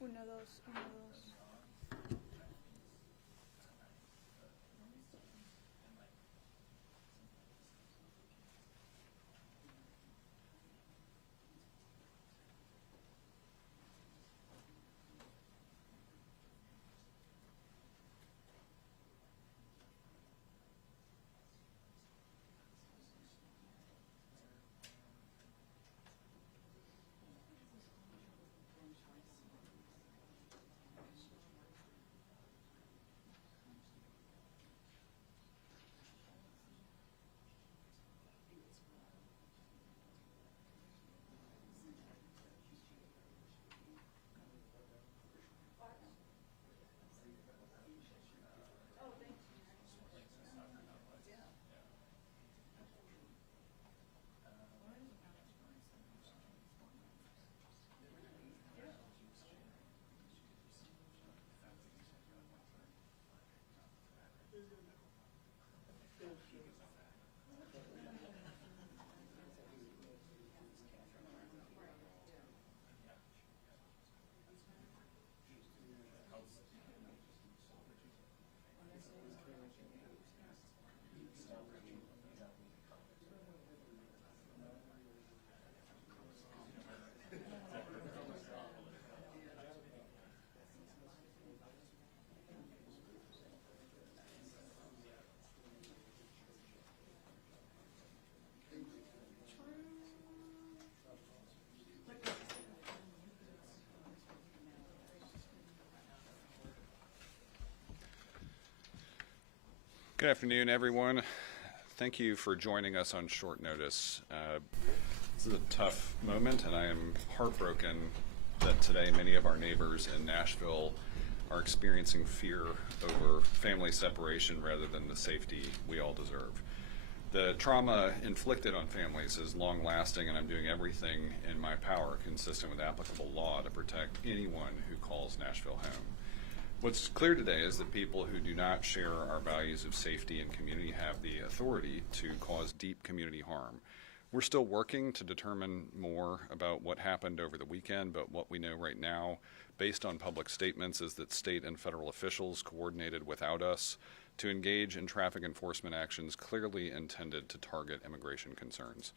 Uno, dos, uno, dos. Good afternoon, everyone. Thank you for joining us on short notice. This is a tough moment, and I am heartbroken that today many of our neighbors in Nashville are experiencing fear over family separation rather than the safety we all deserve. The trauma inflicted on families is long-lasting, and I'm doing everything in my power consistent with applicable law to protect anyone who calls Nashville home. What's clear today is that people who do not share our values of safety and community have the authority to cause deep community harm. We're still working to determine more about what happened over the weekend, but what we know right now, based on public statements, is that state and federal officials coordinated without us to engage in traffic enforcement actions clearly intended to target immigration concerns.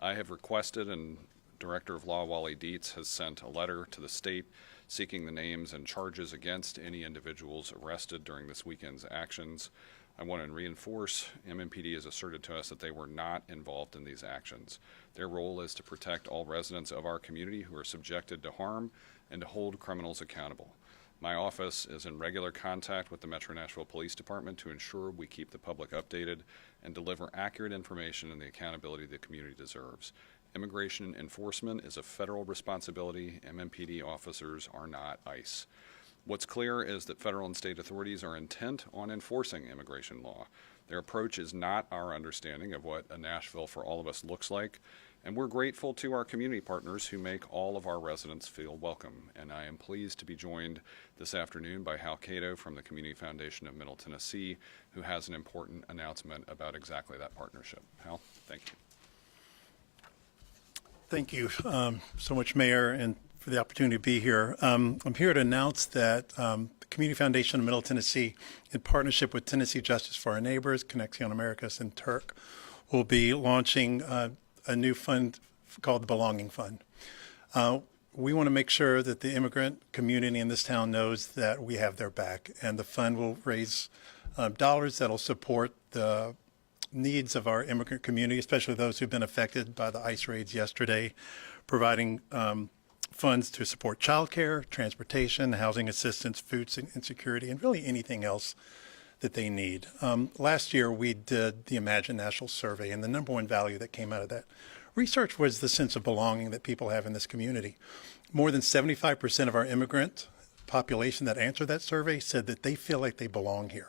I have requested, and Director of Law Wally Dietz has sent a letter to the state seeking the names and charges against any individuals arrested during this weekend's actions. I want to reinforce MMPD has asserted to us that they were not involved in these actions. Their role is to protect all residents of our community who are subjected to harm and to hold criminals accountable. My office is in regular contact with the Metro Nashville Police Department to ensure we keep the public updated and deliver accurate information and the accountability the community deserves. Immigration enforcement is a federal responsibility. MMPD officers are not ICE. What's clear is that federal and state authorities are intent on enforcing immigration law. Their approach is not our understanding of what a Nashville for all of us looks like, and we're grateful to our community partners who make all of our residents feel welcome. And I am pleased to be joined this afternoon by Hal Cato from the Community Foundation of Middle Tennessee, who has an important announcement about exactly that partnership. Hal, thank you. Thank you so much, Mayor, and for the opportunity to be here. I'm here to announce that the Community Foundation of Middle Tennessee, in partnership with Tennessee Justice for Our Neighbors, Conexión Americas, and Turk, will be launching a new fund called the Belonging Fund. We want to make sure that the immigrant community in this town knows that we have their back, and the fund will raise dollars that will support the needs of our immigrant community, especially those who've been affected by the ICE raids yesterday, providing funds to support childcare, transportation, housing assistance, food insecurity, and really anything else that they need. Last year, we did the Imagine Nashville survey, and the number one value that came out of that research was the sense of belonging that people have in this community. More than 75% of our immigrant population that answered that survey said that they feel like they belong here.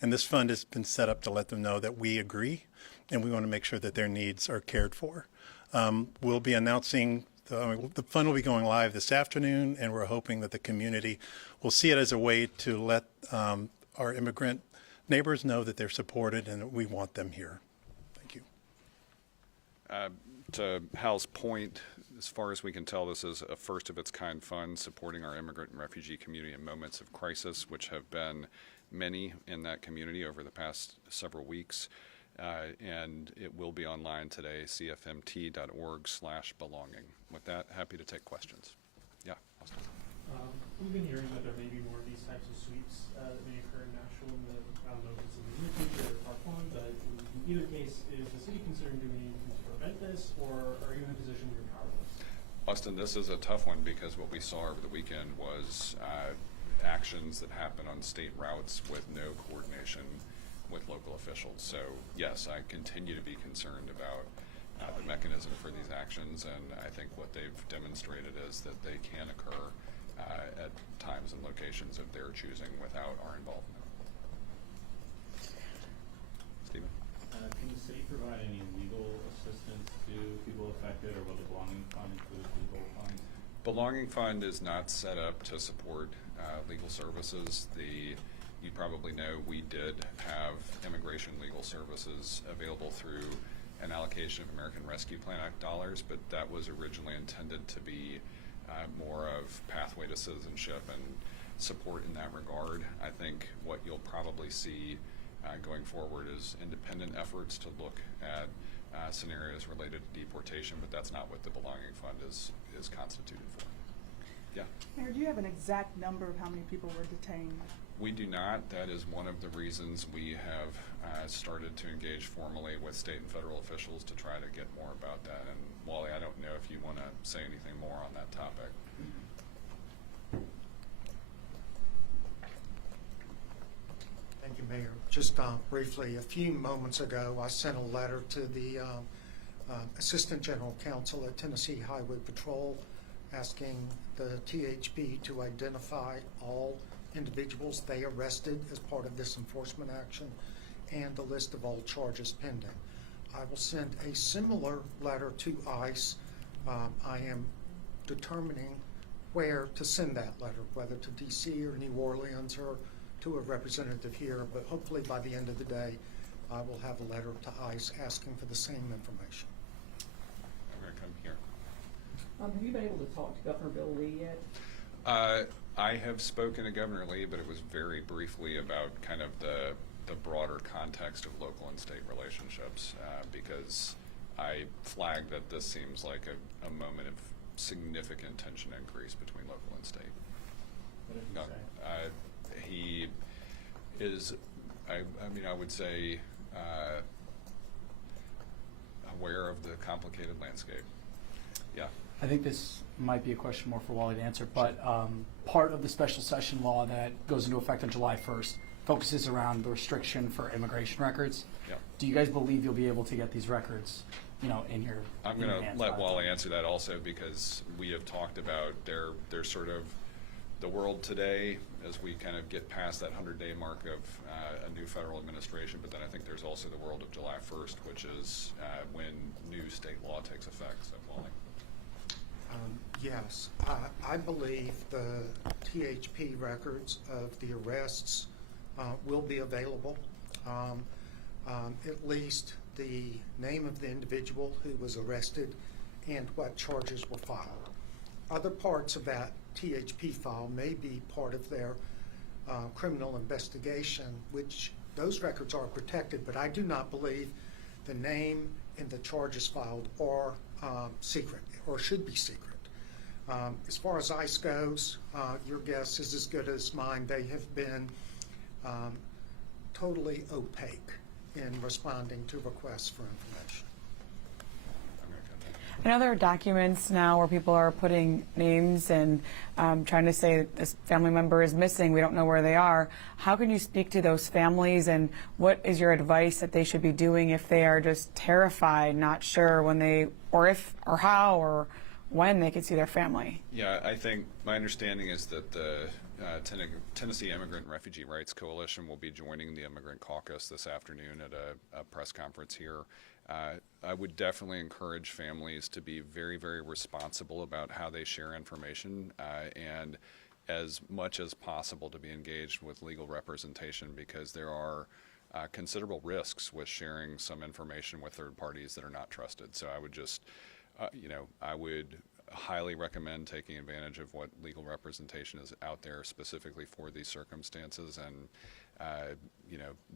And this fund has been set up to let them know that we agree, and we want to make sure that their needs are cared for. We'll be announcing, the fund will be going live this afternoon, and we're hoping that the community will see it as a way to let our immigrant neighbors know that they're supported and that we want them here. Thank you. To Hal's point, as far as we can tell, this is a first of its kind fund supporting our immigrant and refugee community in moments of crisis, which have been many in that community over the past several weeks. And it will be online today, cfmt.org/belonging. With that, happy to take questions. Yeah, Austin. We've been hearing that there may be more of these types of sweeps that may occur in Nashville in the, I don't know if it's in the near future or part one, but in either case, is the city considering doing anything to prevent this, or are you in a position where you're powerless? Austin, this is a tough one because what we saw over the weekend was actions that happen on state routes with no coordination with local officials. So yes, I continue to be concerned about the mechanism for these actions, and I think what they've demonstrated is that they can occur at times and locations of their choosing without our involvement. Stephen? Can the city provide any legal assistance to people affected, or will the Belonging Fund include legal funds? Belonging Fund is not set up to support legal services. You probably know we did have immigration legal services available through an allocation of American Rescue Plan Act dollars, but that was originally intended to be more of pathway to citizenship and support in that regard. I think what you'll probably see going forward is independent efforts to look at scenarios related to deportation, but that's not what the Belonging Fund is constituted for. Yeah. Mayor, do you have an exact number of how many people were detained? We do not. That is one of the reasons we have started to engage formally with state and federal officials to try to get more about that. And Wally, I don't know if you want to say anything more on that topic. Thank you, Mayor. Just briefly, a few moments ago, I sent a letter to the Assistant General Counsel at Tennessee Highway Patrol asking the THP to identify all individuals they arrested as part of this enforcement action and the list of all charges pending. I will send a similar letter to ICE. I am determining where to send that letter, whether to DC or New Orleans or to a representative here, but hopefully by the end of the day, I will have a letter to ICE asking for the same information. I'm going to come here. Have you been able to talk to Governor Bill Lee yet? I have spoken to Governor Lee, but it was very briefly about kind of the broader context of local and state relationships, because I flagged that this seems like a moment of significant tension increase between local and state. What did he say? He is, I mean, I would say, aware of the complicated landscape. Yeah. I think this might be a question more for Wally to answer, but part of the special session law that goes into effect on July 1st focuses around the restriction for immigration records. Yep. Do you guys believe you'll be able to get these records, in your I'm going to let Wally answer that also, because we have talked about their sort of the world today as we kind of get past that 100-day mark of a new federal administration, but then I think there's also the world of July 1st, which is when new state law takes effect. So, Wally. Yes, I believe the THP records of the arrests will be available. At least the name of the individual who was arrested and what charges were filed. Other parts of that THP file may be part of their criminal investigation, which those records are protected, but I do not believe the name and the charges filed are secret or should be secret. As far as ICE goes, your guess is as good as mine. They have been totally opaque in responding to requests for information. I know there are documents now where people are putting names and trying to say that this family member is missing. We don't know where they are. How can you speak to those families, and what is your advice that they should be doing if they are just terrified, not sure when they, or if, or how, or when they could see their family? Yeah, I think my understanding is that the Tennessee Immigrant and Refugee Rights Coalition will be joining the Immigrant Caucus this afternoon at a press conference here. I would definitely encourage families to be very, very responsible about how they share information and as much as possible to be engaged with legal representation, because there are considerable risks with sharing some information with third parties that are not trusted. So I would just I would highly recommend taking advantage of what legal representation is out there specifically for these circumstances. And,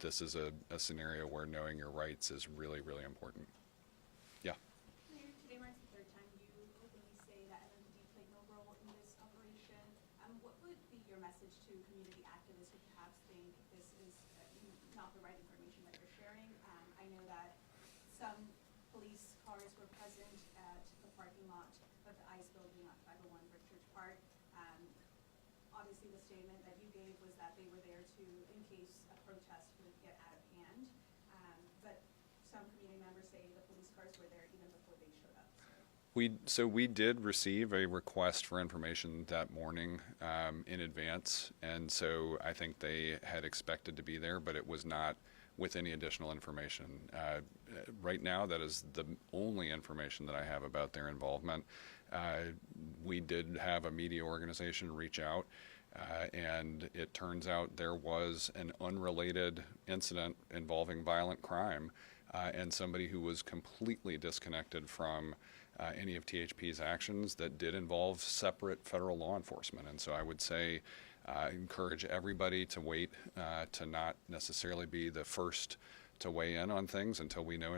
this is a scenario where knowing your rights is really, really important. Yeah. Mayor, today marks the third time you openly say that MMPD played no role in this operation. What would be your message to community activists who perhaps think this is not the right information that you're sharing? I know that some police cars were present at the parking lot of the ICE building on 501 Richards Park. Obviously, the statement that you gave was that they were there in case a protest would get out of hand. But some community members say the police cars were there even before they showed up. So we did receive a request for information that morning in advance, and so I think they had expected to be there, but it was not with any additional information. Right now, that is the only information that I have about their involvement. We did have a media organization reach out, and it turns out there was an unrelated incident involving violent crime and somebody who was completely disconnected from any of THP's actions that did involve separate federal law enforcement. And so I would say encourage everybody to wait, to not necessarily be the first to weigh in on things until we know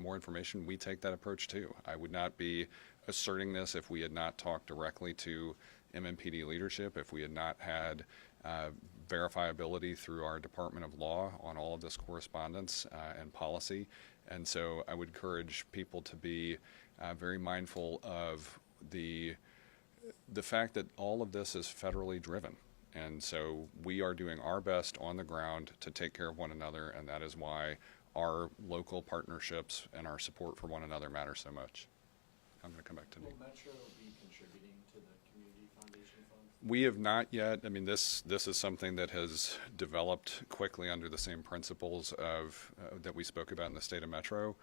more information. We take that approach too. I would not be asserting this if we had not talked directly to MMPD leadership, if we had not had verifiability through our Department of Law on all of this correspondence and policy. And so I would encourage people to be very mindful of the fact that all of this is federally driven. And so we are doing our best on the ground to take care of one another, and that is why our local partnerships and our support for one another matter so much. I'm going to come back to me. Will Metro be contributing to the Community Foundation Fund? We have not yet. I mean, this is something that has developed quickly under the same principles of that we spoke about in the state of Metro.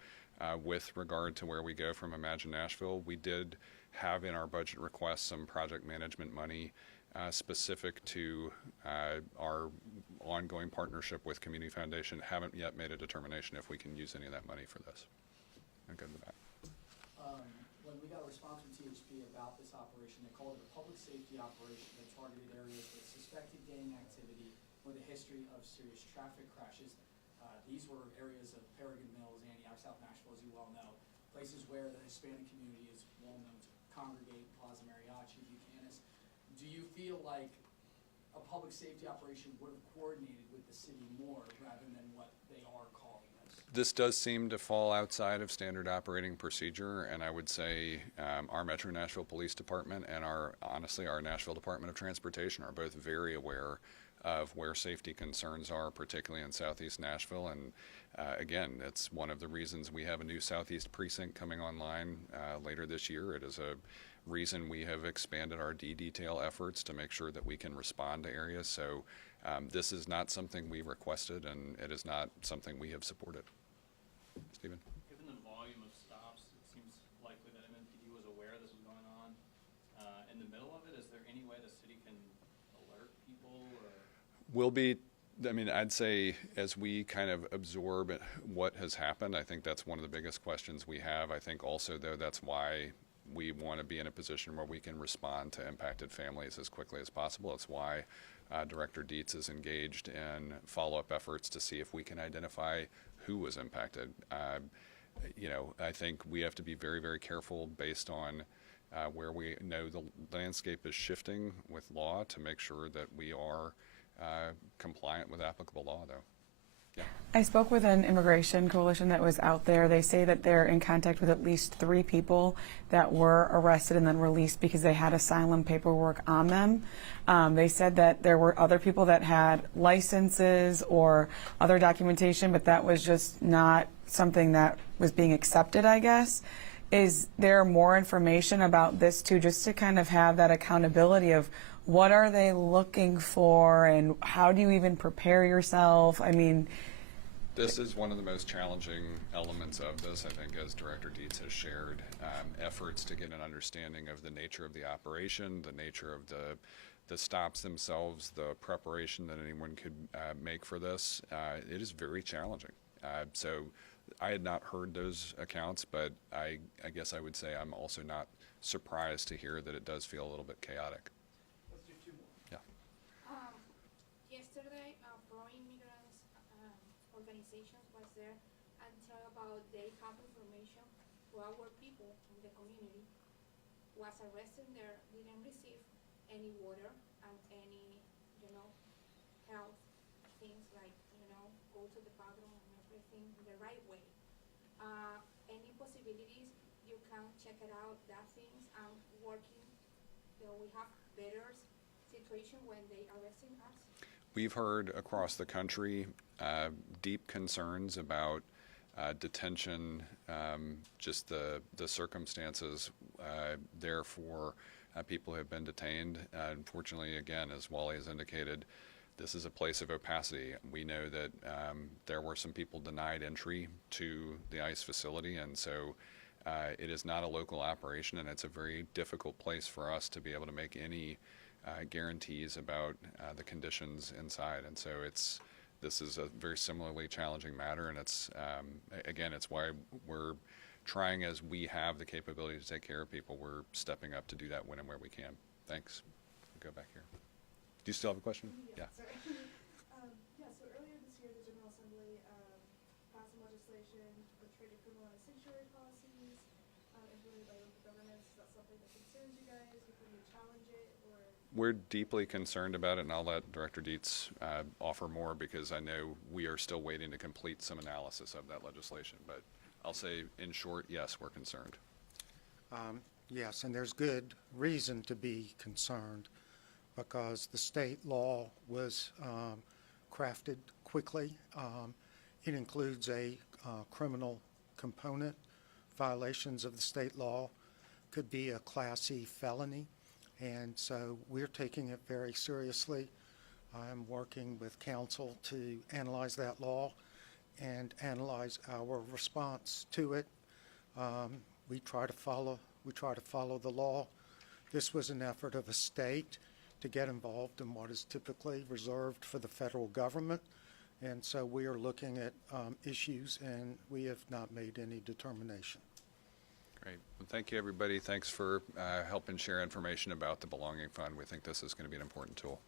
With regard to where we go from Imagine Nashville, we did have in our budget request some project management money specific to our ongoing partnership with Community Foundation. Haven't yet made a determination if we can use any of that money for this. I'll go to the back. When we got a response from THP about this operation, they called it a public safety operation that targeted areas with suspected gang activity with a history of serious traffic crashes. These were areas of Paragon Mills, Antioch, South Nashville, as you well know, places where the Hispanic community is well known to congregate, Plaza Mariachi, Buchanan. Do you feel like a public safety operation would have coordinated with the city more rather than what they are calling this? This does seem to fall outside of standard operating procedure, and I would say our Metro Nashville Police Department and honestly our Nashville Department of Transportation are both very aware of where safety concerns are, particularly in Southeast Nashville. And again, it's one of the reasons we have a new Southeast precinct coming online later this year. It is a reason we have expanded our detail efforts to make sure that we can respond to areas. So this is not something we requested, and it is not something we have supported. Stephen? Given the volume of stops, it seems likely that MMPD was aware this was going on. In the middle of it, is there any way the city can alert people? Or? Will be, I mean, I'd say as we kind of absorb what has happened, I think that's one of the biggest questions we have. I think also, though, that's why we want to be in a position where we can respond to impacted families as quickly as possible. It's why Director Dietz is engaged in follow-up efforts to see if we can identify who was impacted. You know, I think we have to be very, very careful based on where we know the landscape is shifting with law to make sure that we are compliant with applicable law, though. Yeah. I spoke with an immigration coalition that was out there. They say that they're in contact with at least 3 people that were arrested and then released because they had asylum paperwork on them. They said that there were other people that had licenses or other documentation, but that was just not something that was being accepted, I guess. Is there more information about this too, just to kind of have that accountability of what are they looking for and how do you even prepare yourself? I mean, this is one of the most challenging elements of this, I think, as Director Dietz has shared, efforts to get an understanding of the nature of the operation, the nature of the stops themselves, the preparation that anyone could make for this. It is very challenging. So I had not heard those accounts, but I guess I would say I'm also not surprised to hear that it does feel a little bit chaotic. Let's do 2 more. Yeah. Yesterday, pro-immigrants organizations was there and talk about they have information for our people in the community was arrested there, didn't receive any water and any, you know, health things like, you know, go to the bathroom and everything the right way. Any possibilities you can check it out, that things working, so we have better situation when they arresting us. We've heard across the country deep concerns about detention, just the circumstances there for people who have been detained. Unfortunately, again, as Wally has indicated, this is a place of opacity. We know that there were some people denied entry to the ICE facility, and so it is not a local operation, and it's a very difficult place for us to be able to make any guarantees about the conditions inside. And so this is a very similarly challenging matter, and it's again, it's why we're trying, as we have the capability to take care of people, we're stepping up to do that when and where we can. Thanks. We'll go back here. Do you still have a question? Yeah. Sorry. So earlier this year, the General Assembly passed some legislation portraying criminal and sanctuary policies implemented by local governments. Is that something that concerns you guys? Can you challenge it? Or? We're deeply concerned about it, and I'll let Director Dietz offer more because I know we are still waiting to complete some analysis of that legislation. But I'll say, in short, yes, we're concerned. Yes, and there's good reason to be concerned, because the state law was crafted quickly. It includes a criminal component. Violations of the state law could be a Class C felony, and so we're taking it very seriously. I'm working with counsel to analyze that law and analyze our response to it. We try to follow the law. This was an effort of a state to get involved in what is typically reserved for the federal government. And so we are looking at issues, and we have not made any determination. Great. Well, thank you, everybody. Thanks for helping share information about the Belonging Fund. We think this is going to be an important tool.